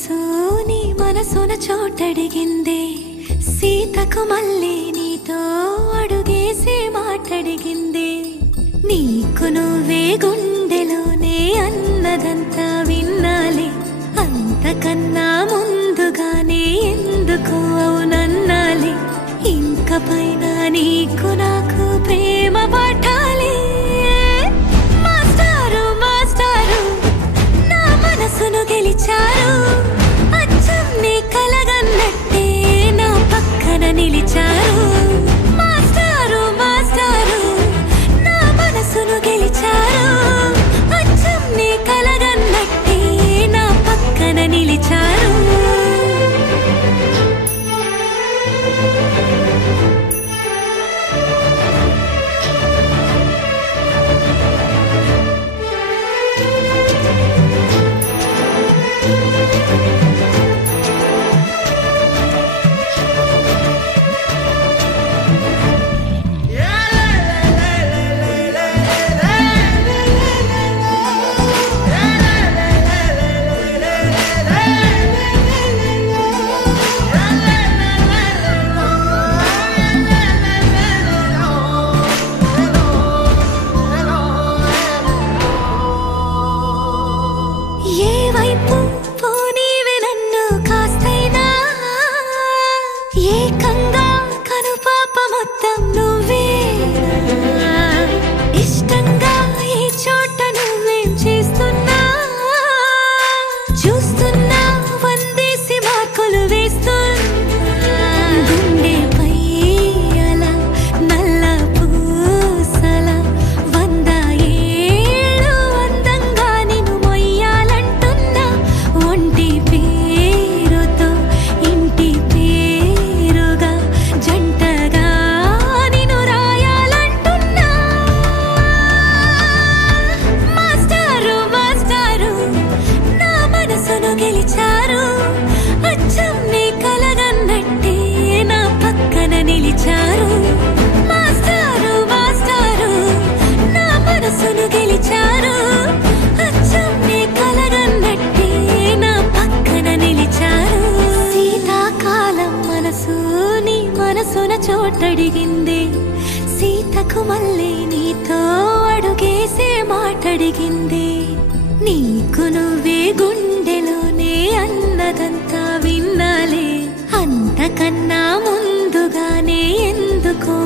మనసు నీ మనసున చోటడిగిందే సీతకు మళ్ళీ నీతో అడుగేసి మాటడిగిందే నీకు నువ్వే గుండెలోనే అన్నదంతా విన్నాలే అంతకన్నా ముందుగానే ఎందుకు అవునన్నాలే ఇంక పైన నీకు నాకు ప్రేమ పాఠాలే మాస్టారు మాస్టారు నా మనసును గెలిచారు అచ్చం నీ కలగన్నట్టే నా పక్కన నిలిచారు మాస్టారు మాస్టారు నా మనసును గెలిచారు అచ్చం నీ కలగన్నట్టే నా పక్కన నిలిచారు చోటడిగిందే సీతకు మళ్ళీ నీతో అడుగేసే మాటడిగిందే నీకు నువ్వే గుండెలోనే అన్నదంతా విన్నాలే అంతకన్నా ముందుగానే ఎందుకో